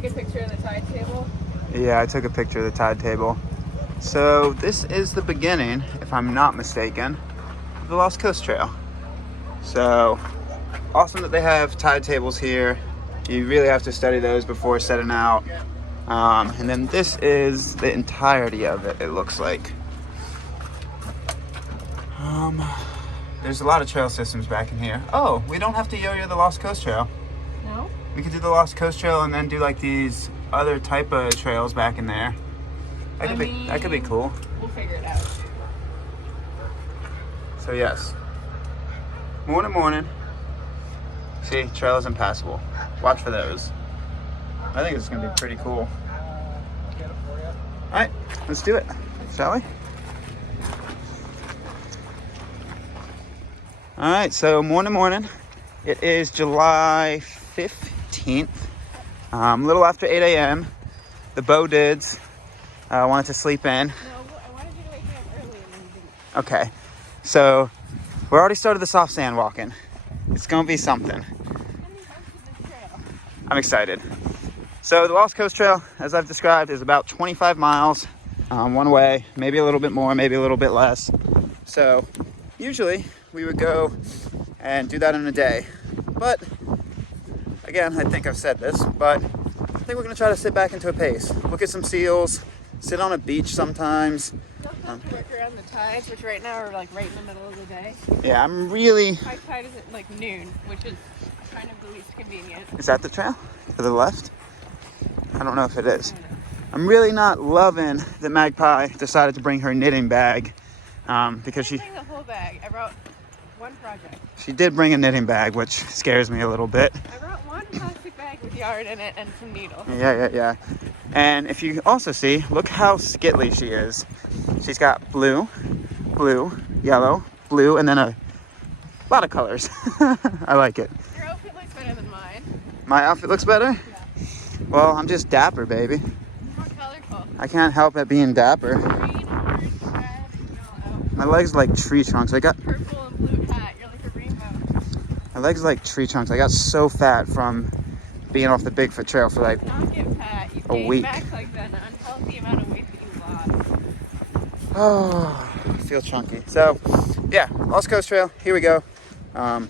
take a picture of the tide table? Yeah, I took a picture of the tide table. So this is the beginning, if I'm not mistaken, of the Lost Coast Trail. So awesome that they have tide tables here. You really have to study those before setting out. And then this is the entirety of it, it looks like. There's a lot of trail systems back in here. Oh, we don't have to yo-yo the Lost Coast Trail. No? We could do the Lost Coast Trail and then do like these other type of trails back in there. That could be cool. We'll figure it out. So yes, morning. See, trail is impassable. Watch for those. I think it's gonna be pretty cool. All right, let's do it, shall we? All right, so morning. It is July 15th, a little after 8 a.m. The Bo-Dids wanted to sleep in. No, I wanted you to wake me up early and then you didn't. Okay, so we already started the soft sand walking. It's gonna be something. I'm excited. So the Lost Coast Trail, as I've described, is about 25 miles one way, maybe a little bit more, maybe a little bit less. So usually we would go and do that in a day. But again, I think I've said this, but I think we're gonna try to sit back into a pace. Look at some seals, sit on a beach sometimes. You'll have to work around the tides, which right now are like right in the middle of the day. Yeah, I'm really... High tide is at like noon, which is kind of the least convenient. Is that the trail? To the left? I don't know if it is. I'm really not loving that Magpie decided to bring her knitting bag because I didn't bring the whole bag. I brought one project. She did bring a knitting bag, which scares me a little bit. I brought one plastic bag with yarn in it and some needles. Yeah. And if you also see, look how skittly she is. She's got blue, yellow, blue, and then a lot of colors. I like it. Your outfit looks better than mine. My outfit looks better? Yeah. Well, I'm just dapper, baby. More colorful. I can't help it being dapper. Green, orange, red, yellow. My legs like tree trunks. I got Purple and blue hat. You're like a rainbow. my legs like tree trunks. I got so fat from being off the Bigfoot Trail for like Not get fat. You a gain week. back like an unhealthy amount of weight that you lost. Oh, I feel chunky. So, yeah, Lost Coast Trail. Here we go. I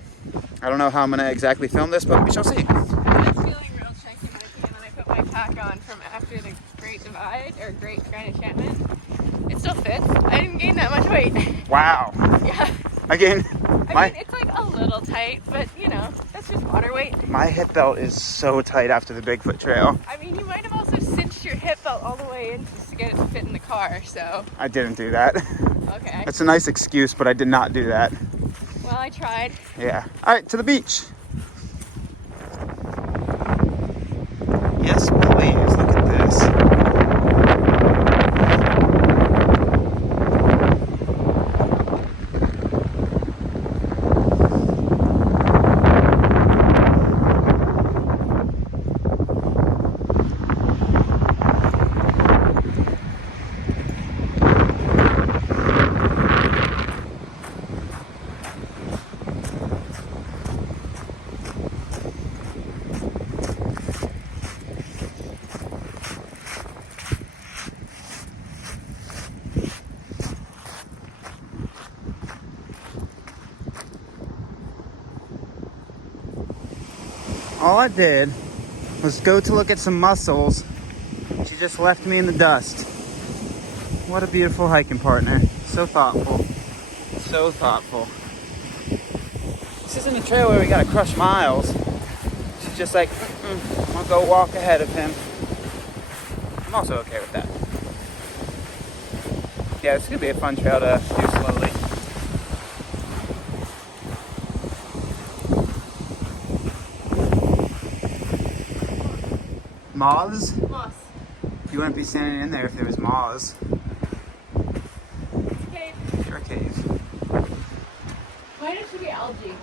don't know how I'm gonna exactly film this, but we shall see. I was feeling real chunky when I put my pack on from after the Great Divide or Great Grand Enchantment. It still fits. I didn't gain that much weight. Wow. Yeah. Again, I mean, it's like a little tight, but you know, that's just water weight. my hip belt is so tight after the Bigfoot Trail. I mean, you might have also cinched your hip belt all the way in just to get it to fit in the car, so. I didn't do that. Okay. That's a nice excuse, but I did not do that. Well, I tried. Yeah. All right, to the beach. Yes, please. Look at this. All I did was go to look at some mussels. She just left me in the dust. What a beautiful hiking partner. So thoughtful. So thoughtful. This isn't a trail where we gotta crush miles. She's just like, I'm gonna go walk ahead of him. I'm also okay with that. Yeah, it's gonna be a fun trail to do slowly. Moths? Moss. You wouldn't be standing in there if there was moths. It's a cave. You're a cave. Why did it be algae?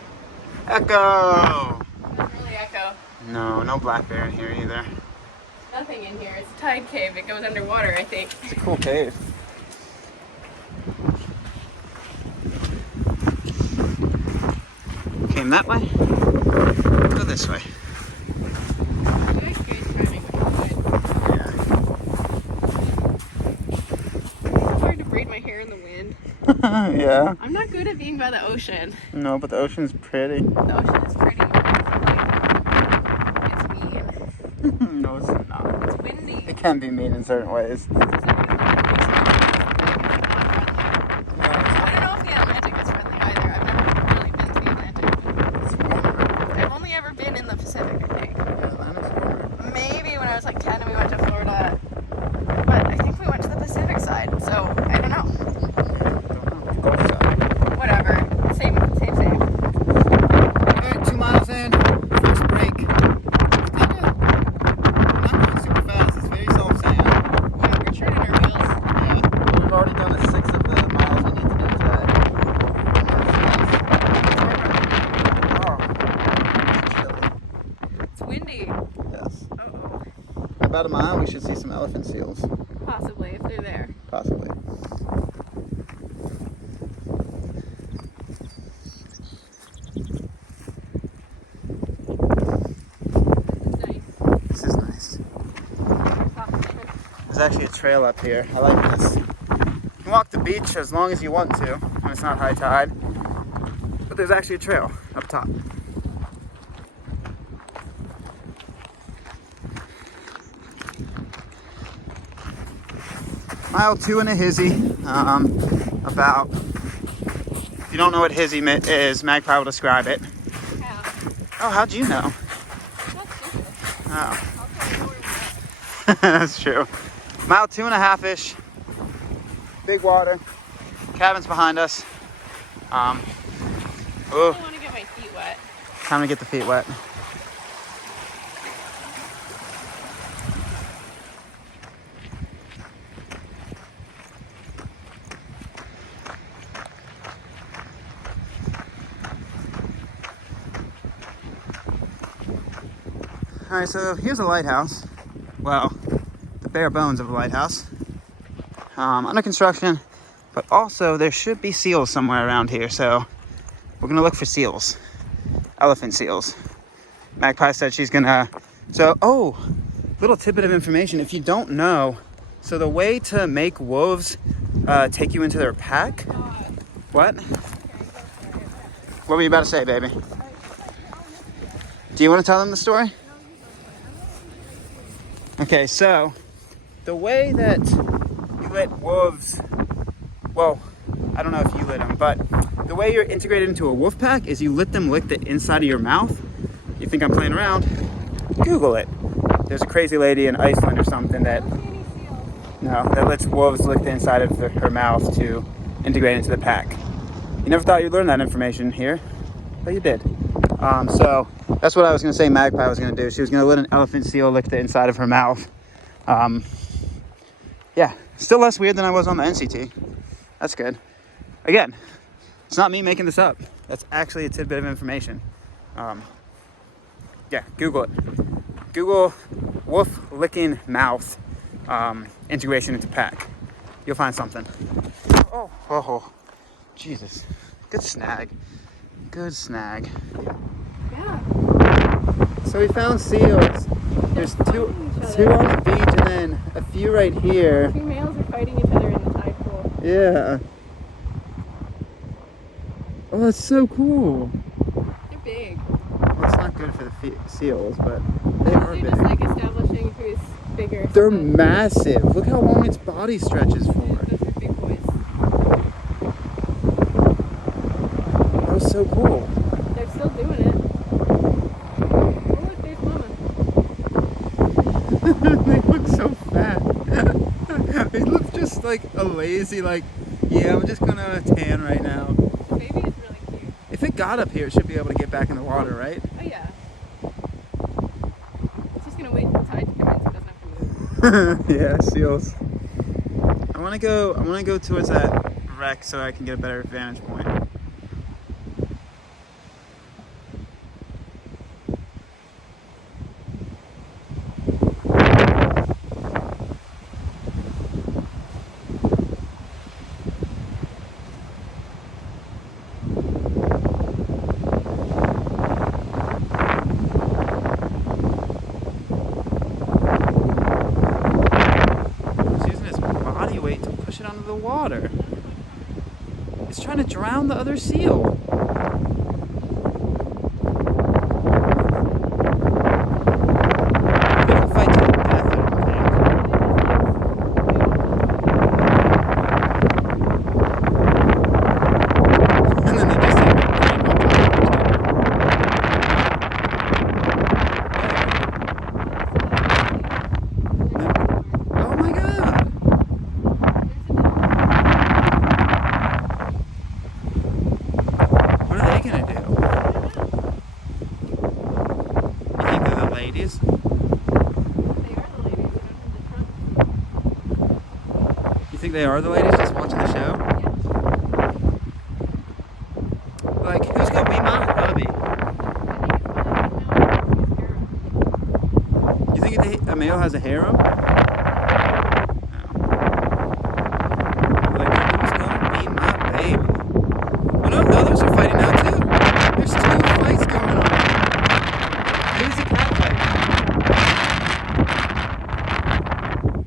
Echo! Not really echo. No black bear in here either. Nothing in here. It's a tide cave. It goes underwater, I think. It's a cool cave. Came that way? Go this way. Good driving. Yeah. I'm not good at being by the ocean. No, but the ocean's pretty. The ocean is pretty. It's mean. No, it's not. It's windy. It can be mean in certain ways. I don't know if the Atlantic is friendly either. I've never really been to the Atlantic. I've only ever been in the Pacific, I think. Maybe when I was like 10 and we went to Florida. But I think we went to the Pacific side, so I don't know. Whatever. Same. Alright, 2 miles in. First break. Not going super fast. It's very self-sand. Yeah, we're turning our wheels. Yeah. We've already done 6 of the miles we need to do today. It's windy. Yes. Uh-oh. About a mile, we should see some elephant seals. Possibly, if they're there. Possibly. It's nice. This is nice. There's actually a trail up here. I like this. You can walk the beach as long as you want to when it's not high tide. But there's actually a trail up top. Mile 2 in a hizzy. About, if you don't know what hizzy is, Magpie will describe it. Yeah. Oh, how'd you know? That's stupid. Oh, I'll tell you where we're at. that's true. Mile 2.5-ish. Big water. Cabins behind us. I Oh, don't want to get my feet wet. time to get the feet wet. Alright, so here's a lighthouse. Well, the bare bones of a lighthouse. Under construction, but also there should be seals somewhere around here, so we're gonna look for seals. Elephant seals. Magpie said she's gonna, oh, little tidbit of information. If you don't know, so the way to make wolves take you into their pack, what? What were you about to say, baby? Do you want to tell them the story? Okay, so the way that you let wolves, well, I don't know if you let them, but the way you're integrated into a wolf pack is you let them lick the inside of your mouth. You think I'm playing around? Google it. There's a crazy lady in Iceland or something that lets wolves lick the inside of her mouth to integrate into the pack. You never thought you'd learn that information here, but you did. So that's what I was going to say Magpie was going to do. She was going to let an elephant seal lick the inside of her mouth. Yeah, still less weird than I was on the NCT. That's good. Again, it's not me making this up. That's actually a tidbit of information. Yeah, Google it. Google wolf licking mouth integration into pack. You'll find something. Oh, Jesus. Good snag. Good snag. Yeah. So we found seals. There's two on the beach and then a few right here. 2 males are fighting each other in the tide pool. Yeah. Oh, that's so cool. They're big. Well, it's not good for the seals, but they are They're big. just like establishing who's bigger. They're massive. Look how long its body stretches for. Those are big boys. That was so cool. They're still doing it. Oh look, there's Mama. They look so fat. They look just like a lazy, like, yeah, I'm just gonna tan right now. The baby is really cute. If it got up here, it should be able to get back in the water, right? Oh yeah. It's just gonna wait for the tide to come in so it doesn't have to move. Yeah, seals. I wanna go towards that wreck so I can get a better vantage point. Water. It's trying to drown the other seal. They don't fight to the death, I don't think. And then they just like crank on top of each other. Oh my god! What are they gonna do? You think they're the ladies? You think they are the ladies just watching the show? Like, who's gonna be my hubby? You think a male has a harem? No. Like, who's gonna be my baby? Oh no, the others are fighting now too. There's 2 fights going on. Who's the cat fighting?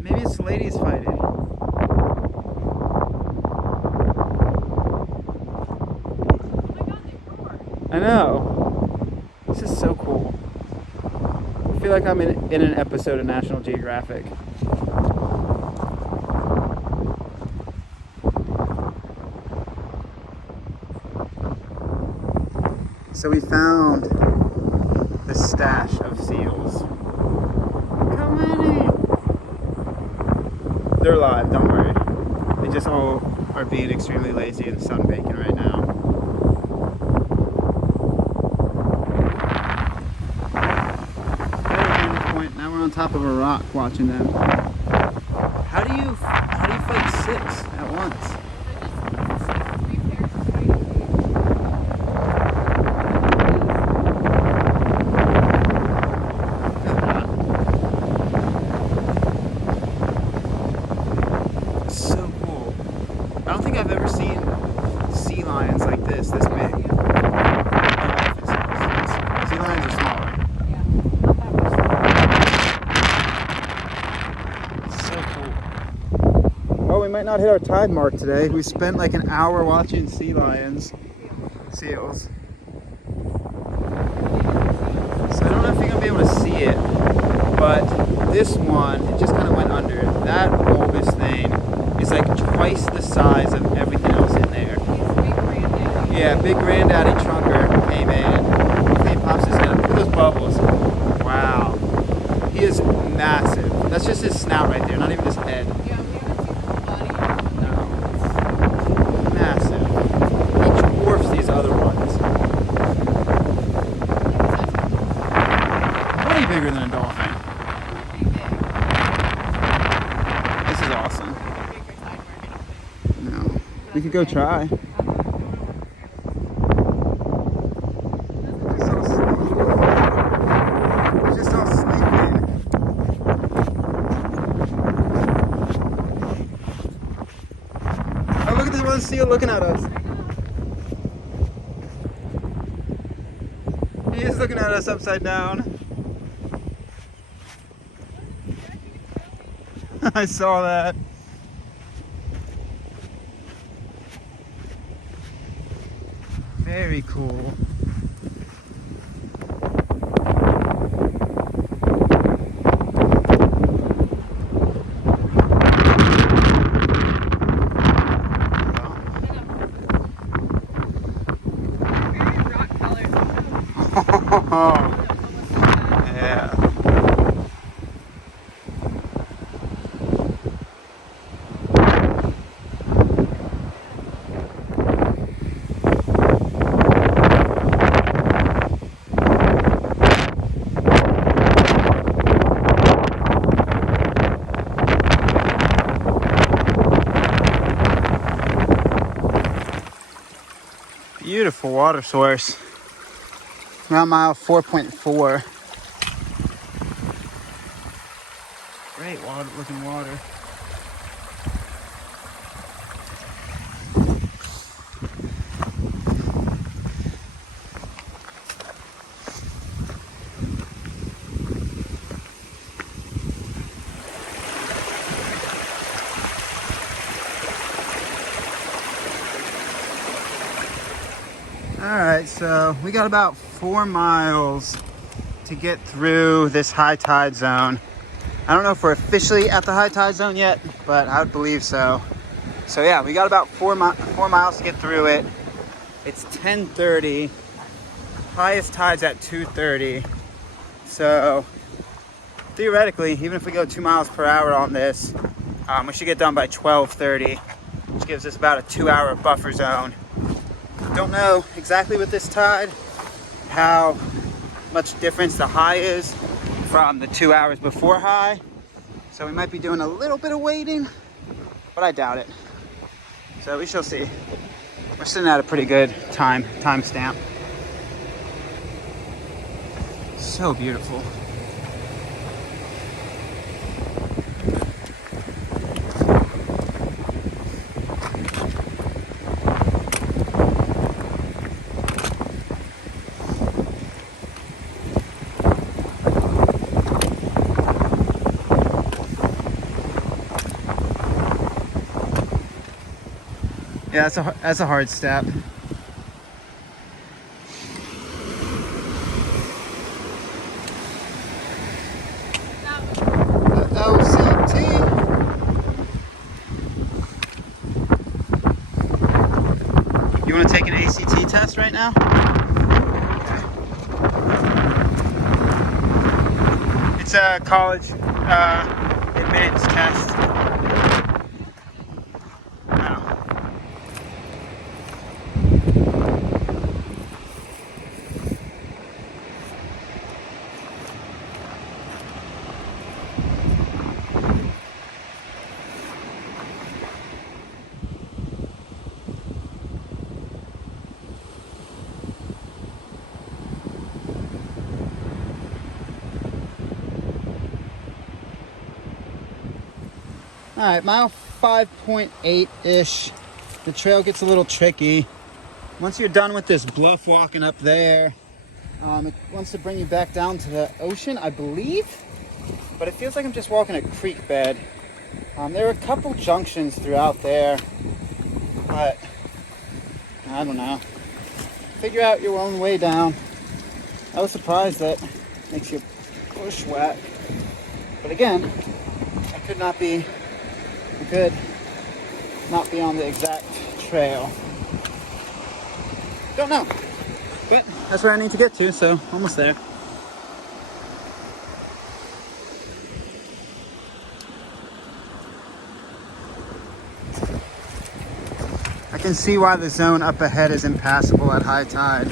Maybe it's ladies fighting. I know. This is so cool. I feel like I'm in an episode of National Geographic. So we found the stash of seals. Come on in. They're alive, don't worry. They just all are being extremely lazy and sunbaking right now. Now we're on top of a rock watching them. How do you fight 6 at once? It's so cool. I don't think I've ever seen sea lions like this big. Sea lions are smaller. Well, we might not hit our tide mark today. We spent like an hour watching seals. So I don't know if you're gonna be able to see it, but this one, it just kind of went under. That bulbous thing is like twice the size of everything else in there. Yeah, big granddaddy trunker came in. He pops his head up. Look at those bubbles. Wow. He is massive. That's just his snout right there, not even his head. Other ones. Way bigger than a dolphin. This is awesome. No. We could go try. They're just all sleeping. Oh, look at this one seal looking at us. He is looking at us upside down. I saw that. Very cool. Yeah. Beautiful water source. Around mile 4.4. Great water, looking water. So we got about 4 miles to get through this high tide zone. I don't know if we're officially at the high tide zone yet, but I would believe so. So yeah, we got about 4 miles to get through it. It's 10:30. Highest tide's at 2:30. So theoretically, even if we go 2 miles per hour on this, we should get done by 12:30, which gives us about a 2-hour buffer zone. Don't know exactly with this tide how much difference the high is from the 2 hours before high. So we might be doing a little bit of waiting, but I doubt it. So we shall see. We're sitting at a pretty good time stamp. So beautiful. Yeah, that's a hard step. The OCT. You want to take an ACT test right now? Okay. It's a college admittance test. All right, mile 5.8-ish. The trail gets a little tricky. Once you're done with this bluff walking up there, it wants to bring you back down to the ocean, I believe. But it feels like I'm just walking a creek bed. There are a couple junctions throughout there, but I don't know. Figure out your own way down. I was surprised that makes you bushwhack. But again, I could not be on the exact trail. Don't know, but that's where I need to get to, so almost there. I can see why the zone up ahead is impassable at high tide.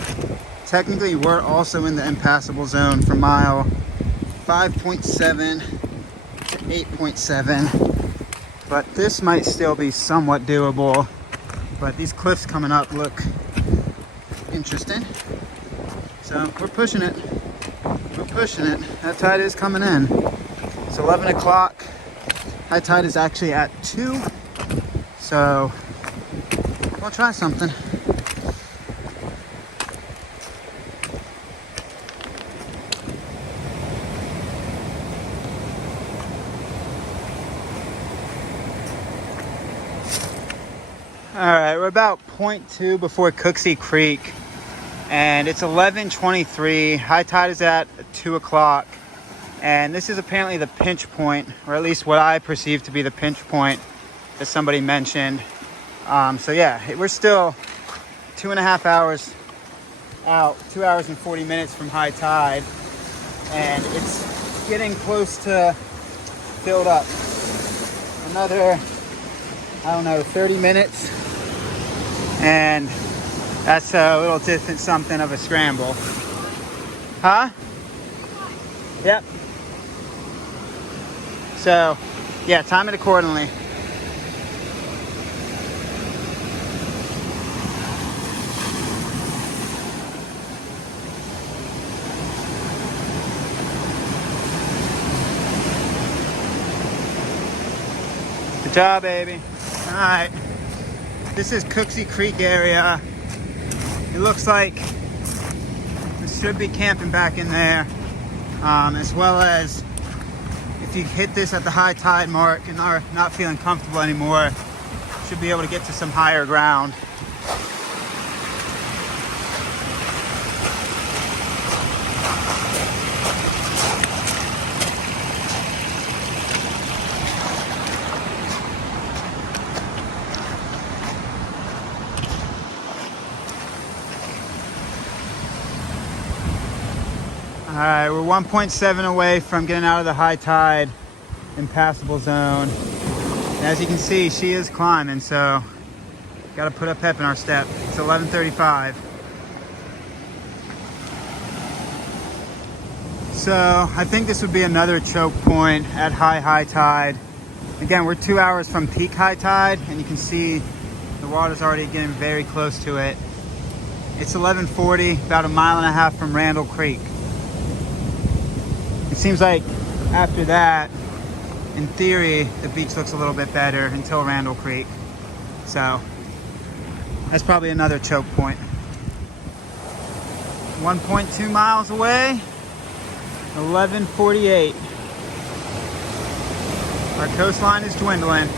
Technically, we're also in the impassable zone from mile 5.7 to 8.7. But this might still be somewhat doable. But these cliffs coming up look interesting. So we're pushing it. We're pushing it. That tide is coming in. It's 11 o'clock. High tide is actually at 2. So we'll try something. All right, we're about 0.2 before Cooksey Creek, and it's 11:23. High tide is at 2 o'clock, and this is apparently the pinch point, or at least what I perceive to be the pinch point that somebody mentioned. So yeah, we're still 2.5 hours out, 2 hours and 40 minutes from high tide, and it's getting close to filled up. Another, I don't know, 30 minutes. And that's a little different something of a scramble. Huh? Yep. So, yeah, time it accordingly. Good job, baby. All right. This is Cooksey Creek area. It looks like we should be camping back in there, as well as if you hit this at the high tide mark and are not feeling comfortable anymore, should be able to get to some higher ground. right, we're 1.7 away from getting out of the high tide impassable zone. And as you can see, she is climbing, so got to put a pep in our step. It's 11:35. So I think this would be another choke point at high tide. Again, we're 2 hours from peak high tide, and you can see the water's already getting very close to it. It's 11:40, about a mile and a half from Randall Creek. It seems like after that, in theory, the beach looks a little bit better until Randall Creek. So that's probably another choke point. 1.2 miles away, 11:48. Our coastline is dwindling.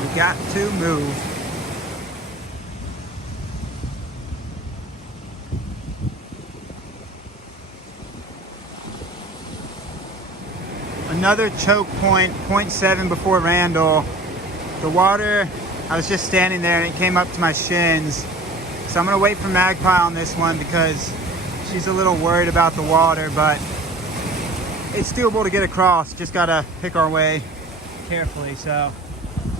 We got to move. Another choke point, 0.7 before Randall. The water, I was just standing there and it came up to my shins. So I'm gonna wait for Magpie on this one because she's a little worried about the water, but it's doable to get across. Just gotta pick our way carefully. So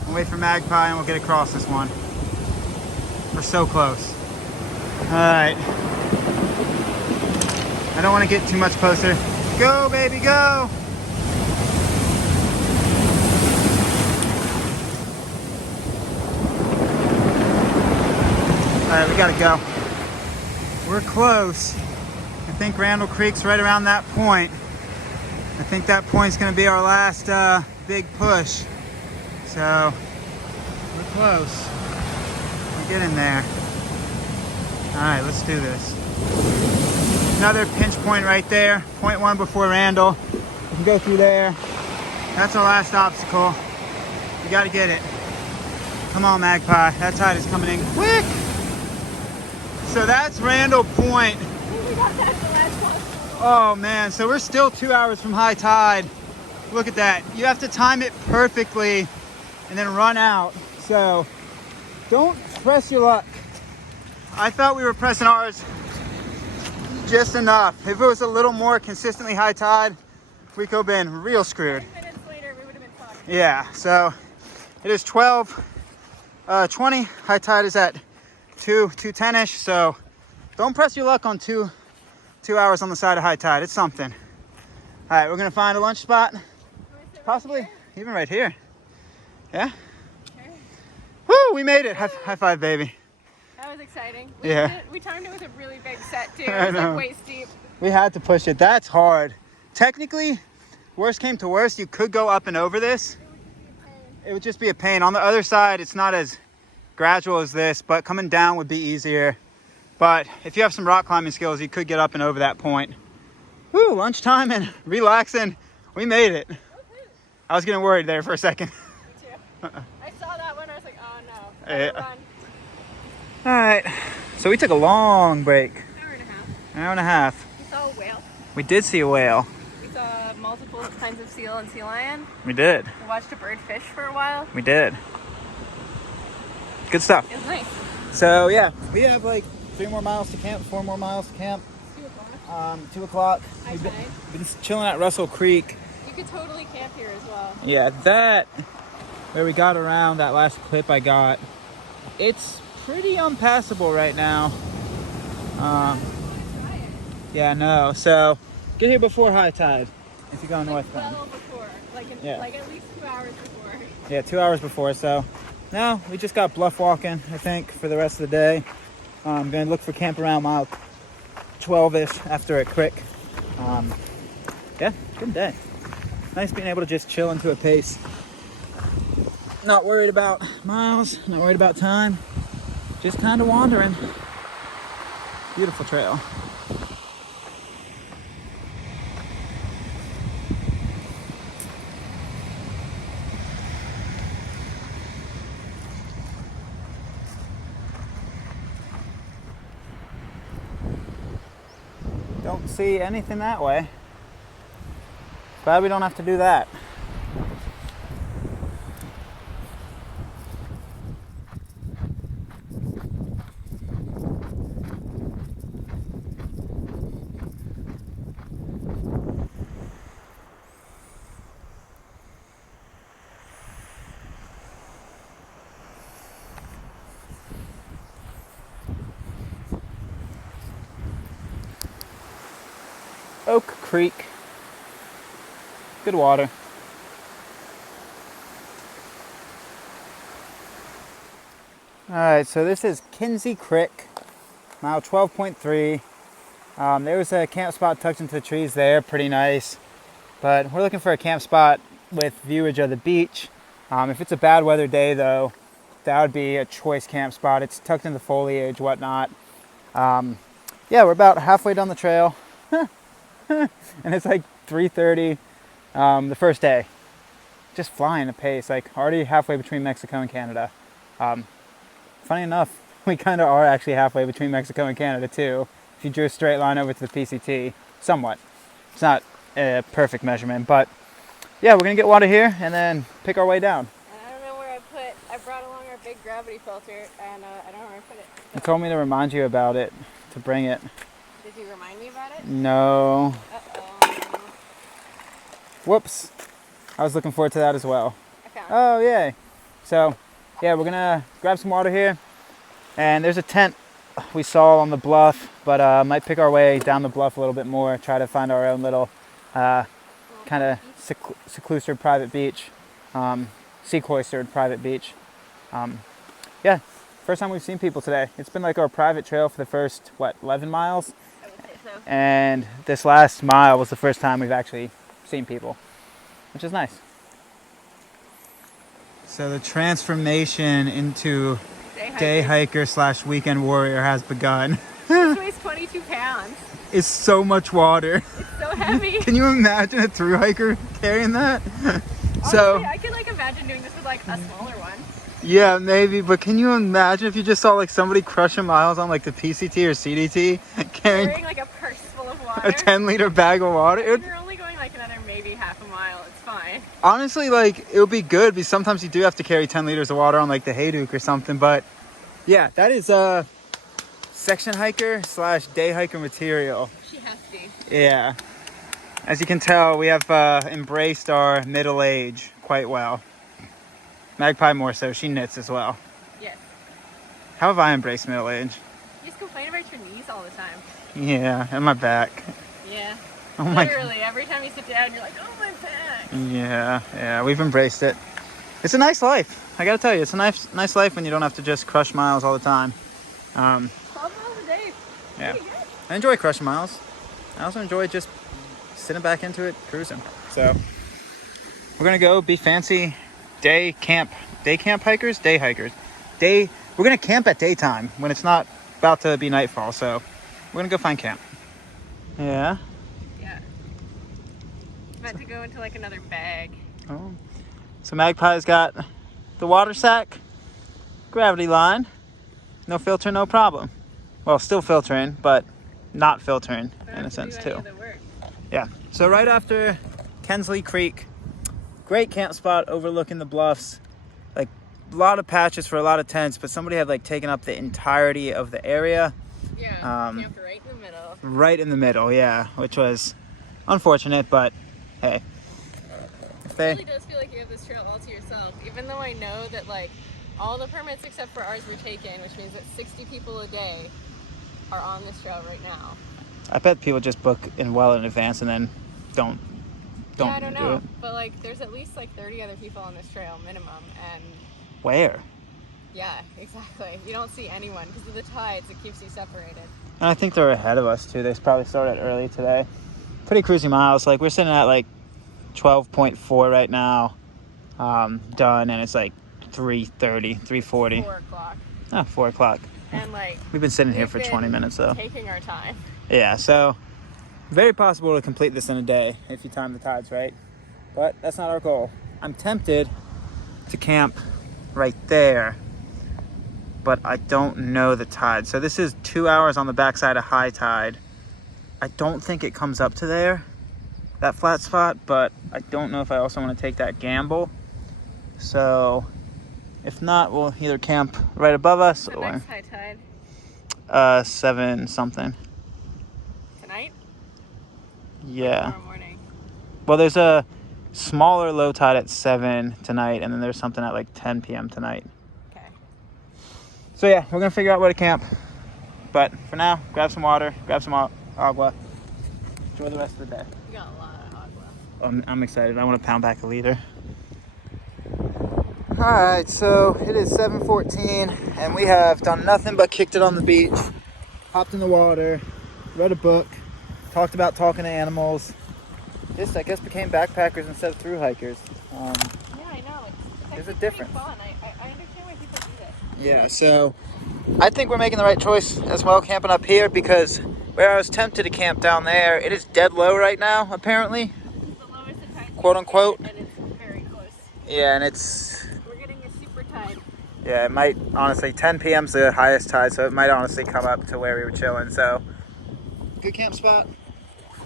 I'll wait for Magpie and we'll get across this one. We're so close. All right. I don't wanna get too much closer. Go, baby, go. All right, we gotta go. We're close. I think Randall Creek's right around that point. I think that point's gonna be our last big push. So, we're close. We're getting there. All right, let's do this. Another pinch point right there. 0.1 before Randall. We can go through there. That's our last obstacle. We gotta get it. Come on, Magpie. That tide is coming in quick. So that's Randall Point. We got past the last one. Oh man, so we're still 2 hours from high tide. Look at that. You have to time it perfectly and then run out. So don't press your luck. I thought we were pressing ours just enough. If it was a little more consistently high tide, we could have been real screwed. 10 minutes later, we would have been fucked. Yeah, so it is 12:20. High tide is at 2:10ish, so don't press your luck on two hours on the side of high tide. It's something. All right, we're gonna find a lunch spot, possibly even right here. Yeah. Okay. Woo! We made it. High five, baby. That was exciting. We timed it with a really big set too. I It was know. like waist deep. We had to push it. That's hard. Technically, worst came to worst, you could go up and over this. It would just be a pain. On the other side, it's not as gradual as this, but coming down would be easier. But if you have some rock climbing skills, you could get up and over that point. Woo, lunchtime and relaxing. We made it. I was getting worried there for a second. Me too. I saw that one. I was like, oh no. Yeah. Run. All right, so we took a long break. Hour and a half. An hour and a half. We saw a whale. We did see a whale. We saw multiple kinds of seal and sea lion. We did. We watched a bird fish for a while. We did. Good stuff. It was nice. So yeah, we have like 3 more miles to camp, 4 more miles to camp. 2 o'clock. 2 o'clock. High We've tide. been chilling at Russell Creek. You could totally camp here as well. Yeah, that, where we got around, that last clip I got, it's pretty unpassable right now. Yeah, no. So get here before high tide if you're going northbound. Well before. Yeah. Like at least 2 hours before. Yeah, 2 hours before. So now we just got bluff walking, I think, for the rest of the day. I'm going to look for camp around mile 12-ish after a creek. Yeah, good day. Nice being able to just chill into a pace. Not worried about miles, not worried about time. Just kind of wandering. Beautiful trail. Don't see anything that way. Glad we don't have to do that. creek. Good water. Alright, so this is Kinsey Creek, mile 12.3. There was a camp spot tucked into the trees there, pretty nice. But we're looking for a camp spot with viewage of the beach. If it's a bad weather day though, that would be a choice camp spot. It's tucked into foliage, whatnot. Yeah, we're about halfway down the trail. And it's like 3:30 the first day. Just flying a pace, like already halfway between Mexico and Canada. Funny enough, we kind of are actually halfway between Mexico and Canada too. If you drew a straight line over to the PCT, somewhat. It's not a perfect measurement, but yeah, we're gonna get water here and then pick our way down. And I don't know where I brought along our big gravity filter, and I don't know where I put it. So. You told me to remind you about it, to bring it. Did you remind me about it? No. Uh-oh. Whoops. I was looking forward to that as well. I found it. Oh, yay. So, yeah, we're gonna grab some water here. And there's a tent we saw on the bluff, but might pick our way down the bluff a little bit more, try to find our own little kind of seclustered private beach, sequestered private beach. Yeah, first time we've seen people today. It's been like our private trail for the first, 11 miles? I would say so. And this last mile was the first time we've actually seen people, which is nice. So the transformation into day hiker / weekend warrior has begun. This weighs 22 pounds. It's so much water. It's so heavy. Can you imagine a thru hiker carrying that? Honestly, I could imagine doing this with a smaller one. Yeah, maybe, but can you imagine if you just saw somebody crushing miles on the PCT or CDT carrying a purse full of water? a 10-liter bag of water? You're only going another maybe half a mile. It's fine. Honestly, it would be good because sometimes you do have to carry 10 liters of water on the Hayduke or something, but yeah, that is section hiker / day hiker material. She has to be. Yeah. As you can tell, we have embraced our middle age quite well. Magpie more so. She knits as well. Yes. How have I embraced middle age? You just complain about your knees all the time. Yeah, and my back. Yeah. Oh my. Literally, every time you sit down, you're like, oh, my back. Yeah, we've embraced it. It's a nice life. I gotta tell you, it's a nice life when you don't have to just crush miles all the time. 12 miles a day. Yeah. I enjoy crushing miles. I also enjoy just sitting back into it, cruising. So we're gonna go be fancy day camp hikers, day hikers. We're gonna camp at daytime when it's not about to be nightfall. So we're gonna go find camp. Yeah. Yeah. Meant to go into another bag. Oh. So Magpie's got the water sack, gravity line, no filter, no problem. Well, still filtering, but not filtering in a sense too. Yeah. So right after Kinsey Creek, great camp spot overlooking the bluffs. A lot of patches for a lot of tents, but somebody had taken up the entirety of the area. Yeah. Camped right in the middle. Right in the middle, yeah, which was unfortunate, but hey. It really does feel like you have this trail all to yourself, even though I know that all the permits except for ours were taken, which means that 60 people a day are on this trail right now. I bet people just book well in advance and then don't yeah, I don't do know, it. but there's at least 30 other people on this trail minimum, and where? Yeah, exactly. You don't see anyone because of the tides. It keeps you separated. And I think they're ahead of us too. They probably started early today. Pretty cruisy miles. We're sitting at 12.4 right now, done, and it's 3:30, 3:40. 4 o'clock. Oh, 4 o'clock. And we've been sitting here for 20 minutes though. Taking our time. Yeah, so very possible to complete this in a day if you time the tides right, but that's not our goal. I'm tempted to camp right there, but I don't know the tide. So this is 2 hours on the backside of high tide. I don't think it comes up to there, that flat spot, but I don't know if I also want to take that gamble. So if not, we'll either camp right above us the or next high tide. 7 something. Tonight? Yeah. Tomorrow morning. Well, there's a smaller low tide at 7 tonight, and then there's something at 10 p.m. tonight. Okay. So yeah, we're gonna figure out where to camp. But for now, grab some water, grab some agua. Enjoy the rest of the day. We got a lot of hog left. I'm excited. I want to pound back a liter. Alright, so it is 7:14 and we have done nothing but kicked it on the beach, hopped in the water, read a book, talked about talking to animals. Just, I guess, became backpackers instead of thru hikers. Yeah, I know. There's a actually difference. pretty fun. I understand why people do that. Yeah, so I think we're making the right choice as well camping up here, because where I was tempted to camp down there, it is dead low right now, apparently. It's the lowest the tide Quote unquote. And it's very close. Yeah, and it's, We're getting a super tide. yeah, it might, honestly, 10 p.m.'s the highest tide, so it might honestly come up to where we were chilling. So, good camp spot.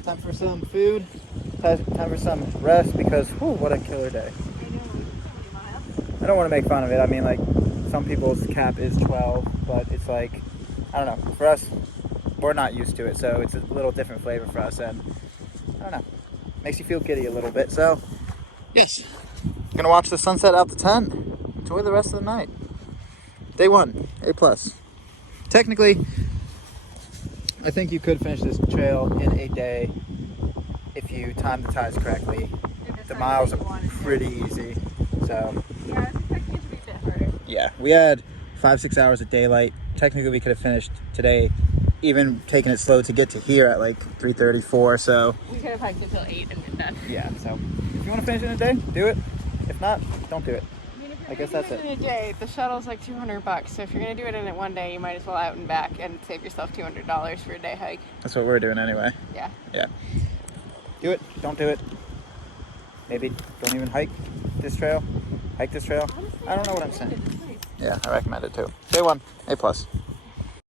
Time for some food. Time for some rest, because, whew, what a killer day. I know, we did so many miles. I don't want to make fun of it. I mean, like, some people's cap is 12, but it's like, I don't know. For us, we're not used to it, so it's a little different flavor for us, and I don't know. Makes you feel giddy a little bit. So, yes, gonna watch the sunset out the tent. Enjoy the rest of the night. Day 1, A+. Technically, I think you could finish this trail in a day if you time the tides correctly. The miles are pretty easy, so. Yeah, I was expecting it to be a bit harder. Yeah, we had 5-6 hours of daylight. Technically, we could have finished today, even taking it slow to get to here at like 3:34. So We could have hiked until 8 and been done. yeah. So if you want to finish in a day, do it. If not, don't do it. I mean, if you're I guess gonna that's do it in a day, the shuttle's like $200. So if you're gonna do it in it one day, you might as well out and back and save yourself $200 for a day hike. That's what we're doing anyway. Yeah. Yeah. Do it. Don't do it. Maybe don't even hike this trail. Hike this trail. Honestly, I don't know what I'm recommend saying. it. It's nice. Yeah, I recommend it too. Day 1, A+.